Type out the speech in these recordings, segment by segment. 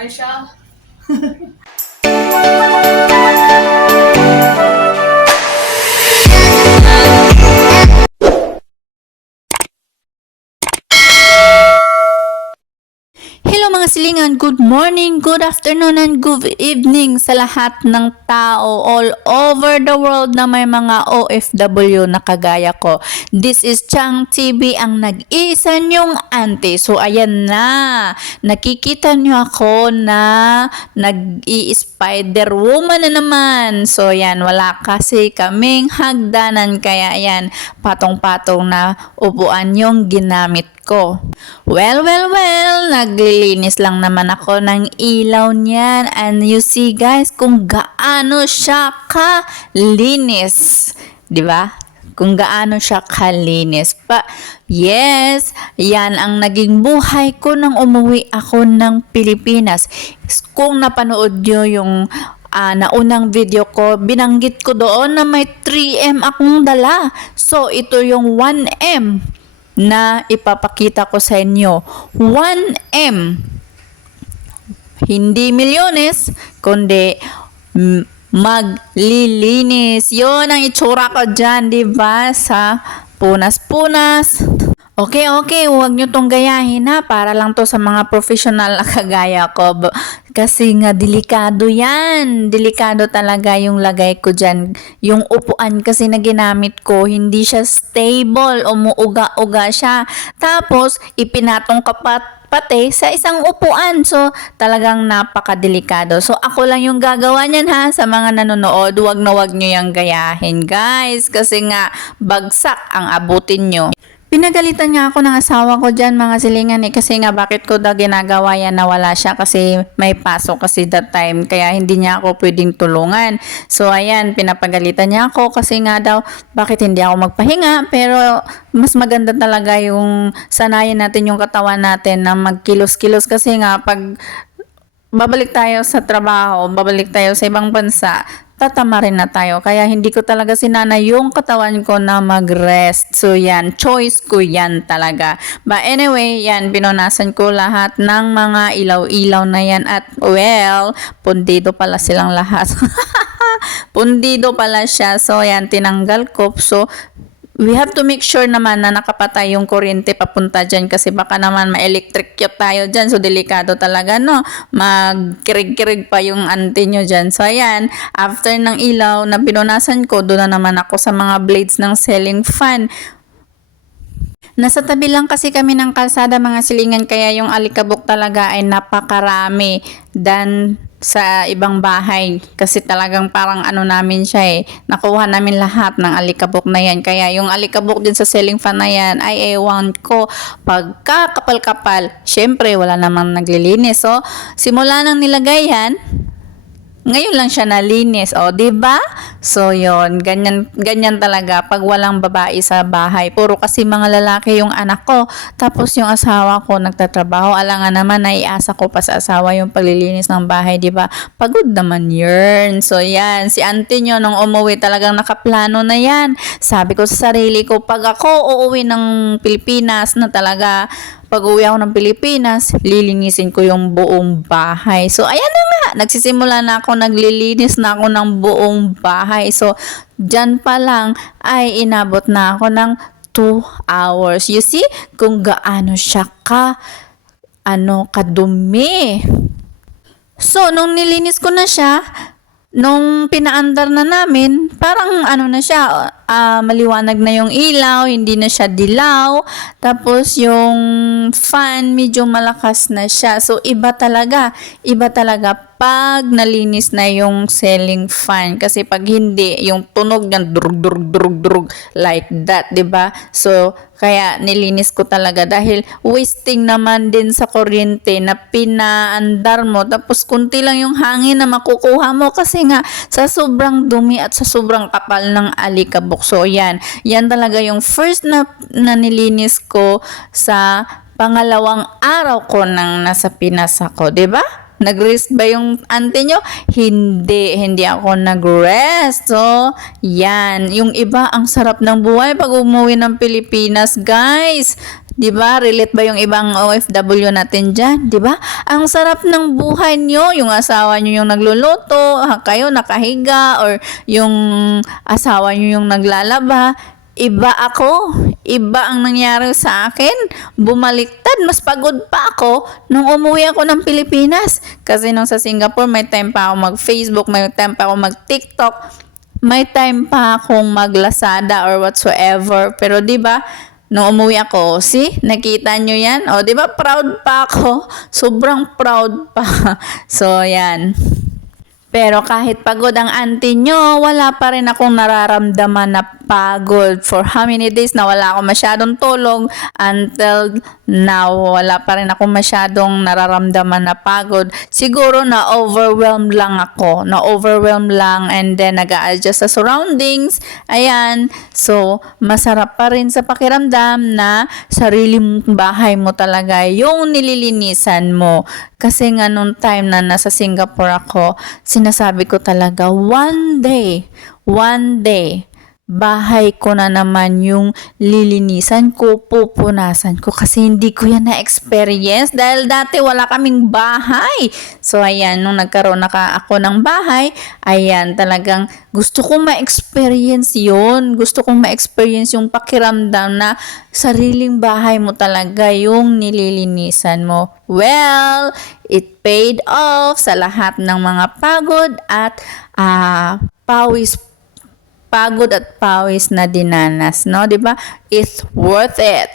Marshall. Hello mga silingan, good morning, good afternoon, and good evening sa lahat ng tao all over the world na may mga OFW na kagaya ko. This is Chang TV, ang nag-iisa niyong auntie. So ayan na, nakikita niyo ako na nag-i-spider woman na naman. So yan, wala kasi kaming hagdanan kaya yan, patong-patong na upuan yung ginamit ko. Well, naglilinis lang naman ako ng ilaw niyan. And you see guys, kung gaano siya kalinis. Di ba? Kung gaano siya kalinis. Yes, yan ang naging buhay ko nang umuwi ako ng Pilipinas. Kung napanood nyo yung naunang video ko, binanggit ko doon na may 3M akong dala. So, ito yung 1M na ipapakita ko sa inyo. 1M. Hindi milyones, kundi maglilinis. Yun ang itsura ko dyan, di ba? Sa punas-punas. Okay, huwag nyo tong gayahin ha, para lang to sa mga professional na kagaya ko. Kasi nga delikado yan. Delikado talaga yung lagay ko dyan. Yung upuan kasi na ginamit ko, hindi siya stable, umuuga-uga siya. Tapos, ipinatong pati sa isang upuan. So, talagang napakadelikado. So, ako lang yung gagawa niyan ha, sa mga nanonood. Huwag na huwag nyo yung gayahin, guys. Kasi nga, bagsak ang abutin nyo. Pinagalitan nga ako ng asawa ko dyan mga silingan kasi nga bakit ko daw ginagawa yan na wala siya kasi may pasok kasi that time kaya hindi niya ako pwedeng tulungan. So ayan, pinapagalitan niya ako kasi nga daw bakit hindi ako magpahinga, pero mas maganda talaga yung sanayin natin yung katawan natin na magkilos-kilos kasi nga pag babalik tayo sa trabaho, babalik tayo sa ibang bansa, tatama rin na tayo. Kaya hindi ko talaga sinana yung katawan ko na mag-rest. So yan, choice ko yan talaga. But anyway, yan, pinunasan ko lahat ng mga ilaw-ilaw na yan. At well, pundido pala silang lahat. Pundido pala siya. So yan, tinanggal ko. So, we have to make sure naman na nakapatay yung kuryente papunta dyan kasi baka naman ma-electrocute tayo dyan. So, delikado talaga, no? Magkirig-kirig pa yung auntie nyo dyan. So, ayan, after ng ilaw na pinunasan ko, doon na naman ako sa mga blades ng ceiling fan. Nasa tabi lang kasi kami ng kalsada mga silingan kaya yung alikabok talaga ay napakarami than sa ibang bahay kasi talagang parang ano namin siya nakuha namin lahat ng alikabok na yan kaya yung alikabok din sa ceiling fan na yan ay ewan ko pagkakapal-kapal syempre wala namang naglilinis so simula nang nilagay yan ngayon lang siya nalinis, o, di ba? So, yon ganyan talaga pag walang babae sa bahay. Puro kasi mga lalaki yung anak ko. Tapos yung asawa ko nagtatrabaho. Alangan naman, naiasa ko pa sa asawa yung paglilinis ng bahay, di ba? Pagod naman yun. So, yan. Si auntie nyo nung umuwi talagang nakaplano na yan. Sabi ko sa sarili ko, pag ako uuwi ng Pilipinas na talaga, pag uwi ako ng Pilipinas, lilinisin ko yung buong bahay. So, ayan na nga. Nagsisimula na ako, naglilinis na ako ng buong bahay. So, dyan pa lang ay inabot na ako ng 2 hours. You see, kung gaano siya kadumi. So, nung nilinis ko na siya, nung pinaandar na namin, parang na siya, maliwanag na yung ilaw, hindi na siya dilaw. Tapos yung fan, medyo malakas na siya. So, iba talaga pag nalinis na yung ceiling fan. Kasi pag hindi, yung tunog niyan, durug, like that, diba? So, kaya nilinis ko talaga dahil wasting naman din sa kuryente na pinaandar mo. Tapos, kunti lang yung hangin na makukuha mo kasi nga sa sobrang dumi at sa sobrang kapal ng alikabok. So, yan talaga yung first na nilinis ko sa pangalawang araw ko nang nasa Pinas ako, 'di ba? Nag-rest ba yung auntie nyo? Hindi ako nag-rest. So, yan. Yung iba, ang sarap ng buhay pag umuwi ng Pilipinas, guys. 'Di ba? Relate ba yung ibang OFW natin diyan, 'di ba? Ang sarap ng buhay nyo, yung asawa nyo yung nagluluto, kayo nakahiga, or yung asawa nyo yung naglalaba. Iba ako. Iba ang nangyari sa akin. Bumaliktad. Mas pagod pa ako nung umuwi ako ng Pilipinas. Kasi nung sa Singapore, may time pa ako mag-Facebook, may time pa ako mag-TikTok, may time pa akong mag-Lazada or whatsoever. Pero 'di ba? Nung umuwi ako, nakita nyo yan? O, di ba, proud pa ako? Sobrang proud pa. So, yan. Pero kahit pagod ang auntie nyo, wala pa rin akong nararamdaman na pagod. For how many days na wala akong masyadong tulog, until now, wala pa rin akong masyadong nararamdaman na pagod. Siguro na overwhelmed lang ako. Na overwhelmed lang, and then nag-a-adjust sa surroundings. Ayan. So, masarap pa rin sa pakiramdam na sariling bahay mo talaga yung nililinisan mo. Kasi nga nung time na nasa Singapore ako, sinasabi ko talaga, one day, bahay ko na naman yung lilinisan ko, pupunasan ko. Kasi hindi ko yan na-experience dahil dati wala kaming bahay. So, ayan, nung nagkaroon ako ng bahay, ayan, talagang gusto kong ma-experience yun. Gusto kong ma-experience yung pakiramdam na sariling bahay mo talaga yung nililinisan mo. Well, it paid off sa lahat ng mga pagod at pawis na dinanas, no? 'Di ba? It's worth it.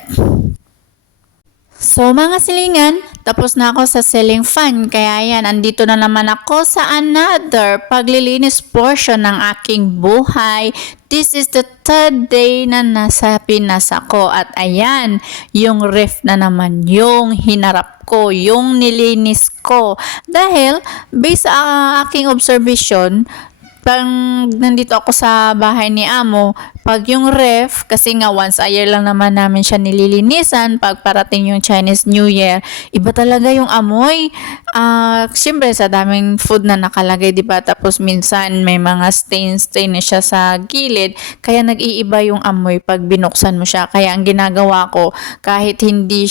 So mga silingan, tapos na ako sa ceiling fan. Kaya yan, andito na naman ako sa another paglilinis portion ng aking buhay. This is the third day na nasa Pinas ako. At ayan, yung ref na naman yung hinarap ko, yung nilinis ko. Dahil, based sa aking observation, pag nandito ako sa bahay ni Amo, pag yung ref, kasi nga once a year lang naman namin siya nililinisan, pag parating yung Chinese New Year, iba talaga yung amoy. Siyempre sa daming food na nakalagay, di ba? Tapos minsan may mga stain na siya sa gilid, kaya nag-iiba yung amoy pag binuksan mo siya. Kaya ang ginagawa ko, kahit hindi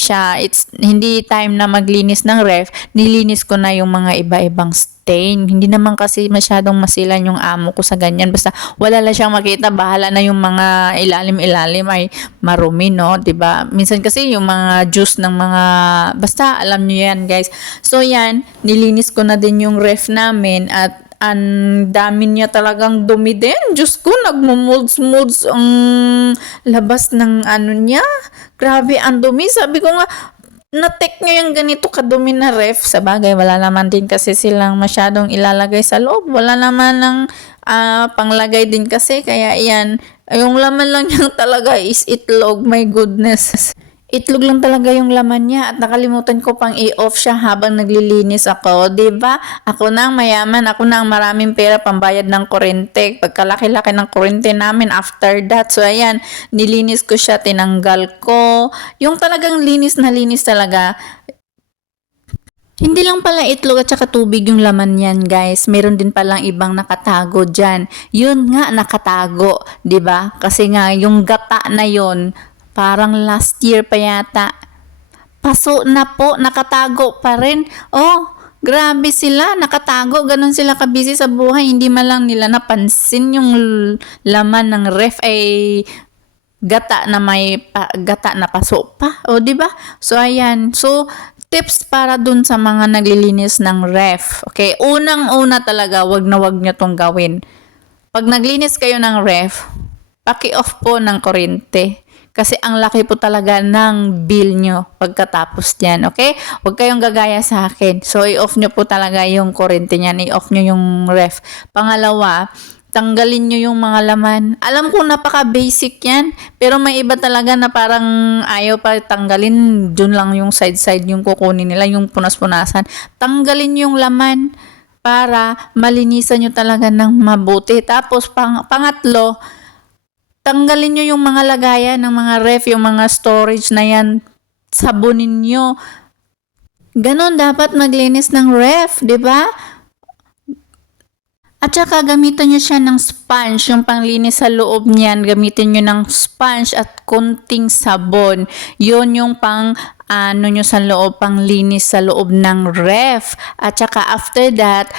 time na maglinis ng ref, nilinis ko na yung mga iba-ibang stain. Hindi naman kasi masyadong masilan yung amo ko sa ganyan. Basta wala lang siyang makita, bahala na yung mga ilalim-ilalim ay marumi, no? 'Di ba? Minsan kasi yung mga juice ng mga, basta alam niyo yan, guys. So yan, nilinis ko na din yung ref namin at ang dami niya talagang dumi din. Diyos ko, nagmumulds-mulds ang labas ng ano niya. Grabe, ang dumi. Sabi ko nga, na-take nyo yung ganito kadumi na ref. Sa bagay, wala naman din kasi silang masyadong ilalagay sa loob. Wala naman ng panglagay din kasi. Kaya yan, yung laman lang niya talaga is itlog. My goodness. Itlog lang talaga yung laman niya at nakalimutan ko pang i-off siya habang naglilinis ako. 'Di ba? Ako na ang mayaman, ako na ang maraming pera pambayad ng kuryente. Pagkalaki-laki ng kuryente namin after that. So ayan, nilinis ko siya, tinanggal ko. Yung talagang linis na linis talaga. Hindi lang pala itlog at saka tubig yung laman yan, guys. Meron din palang ibang nakatago dyan. Yun nga, nakatago. 'Di ba? Kasi nga, yung gata na yon, parang last year pa yata. Paso na po, nakatago pa rin. Oh, grabe sila, nakatago. Ganon sila kabisi sa buhay. Hindi man lang nila napansin yung laman ng ref ay gata na gata na paso pa. O, di ba? So, ayan. So, tips para dun sa mga naglilinis ng ref. Okay, unang-una talaga, wag nyo tong gawin. Pag naglinis kayo ng ref, paki-off po ng kuryente. Kasi ang laki po talaga ng bill nyo pagkatapos yan, okay? Huwag kayong gagaya sa akin. So, i-off nyo po talaga yung kuryente niyan. I-off nyo yung ref. Pangalawa, tanggalin nyo yung mga laman. Alam ko napaka-basic yan. Pero may iba talaga na parang ayaw pa tanggalin. Dun lang yung side-side yung kukunin nila. Yung punas-punasan. Tanggalin yung laman para malinisan nyo talaga ng mabuti. Tapos, pangatlo, tanggalin nyo yung mga lagayan ng mga ref, yung mga storage na yan. Sabunin nyo. Ganon dapat maglinis ng ref, di ba? At saka gamitin nyo siya ng sponge, yung panglinis sa loob niyan, gamitin nyo ng sponge at kunting sabon. Yun yung pang nyo sa loob, panglinis sa loob ng ref. At saka after that,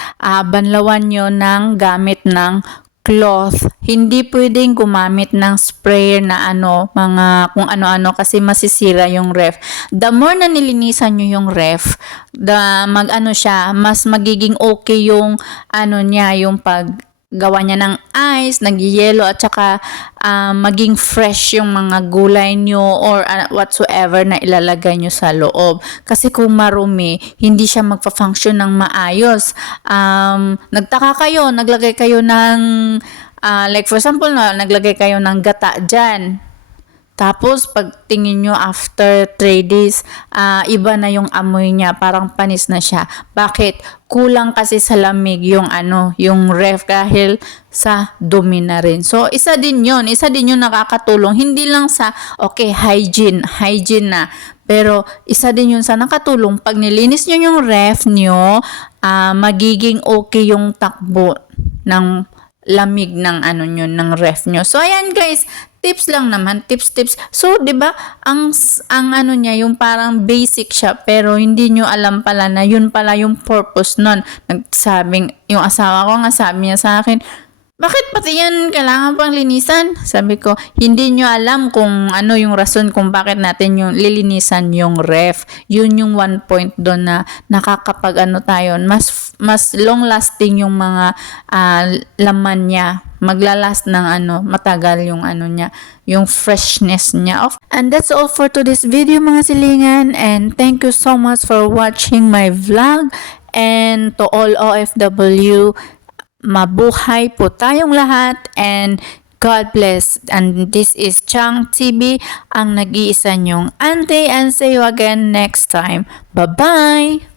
banlawan nyo ng gamit ng cloth. Hindi pwedeng gumamit ng sprayer na mga kung ano-ano kasi masisira yung ref. The more na nilinisan nyo yung ref, siya, mas magiging okay yung niya, yung paggawa niya ng ice, nagyayelo at saka maging fresh yung mga gulay nyo or whatsoever na ilalagay nyo sa loob. Kasi kung marumi, hindi siya magpa-function ng maayos. Nagtaka kayo, naglagay kayo ng like for example, naglagay kayo ng gata dyan. Tapos, pag tingin nyo after 3 days, iba na yung amoy niya. Parang panis na siya. Bakit? Kulang kasi sa lamig yung yung ref dahil sa dumi na rin. So, isa din yun nakakatulong. Hindi lang sa, hygiene na. Pero, isa din yun sa nakatulong. Pag nilinis nyo yung ref nyo, magiging okay yung takbo ng lamig ng ng ref nyo. So, ayan guys, tips lang naman, tips. So, 'di ba, ang niya, yung parang basic siya, pero hindi nyo alam pala na yun pala yung purpose nun. Yung asawa ko nga sabi niya sa akin, bakit pati yan kailangan pang linisan? Sabi ko, hindi nyo alam kung yung rason kung bakit natin yung lilinisan yung ref. Yun yung one point doon na nakakapag tayo, mas long lasting yung mga laman niya. Maglalast ng matagal yung niya, yung freshness niya. And that's all for today's video mga silingan, and thank you so much for watching my vlog. And to all OFW, mabuhay po tayong lahat and God bless. And this is Chang TV, ang nag-iisa nyong auntie, and see you again next time. Bye-bye!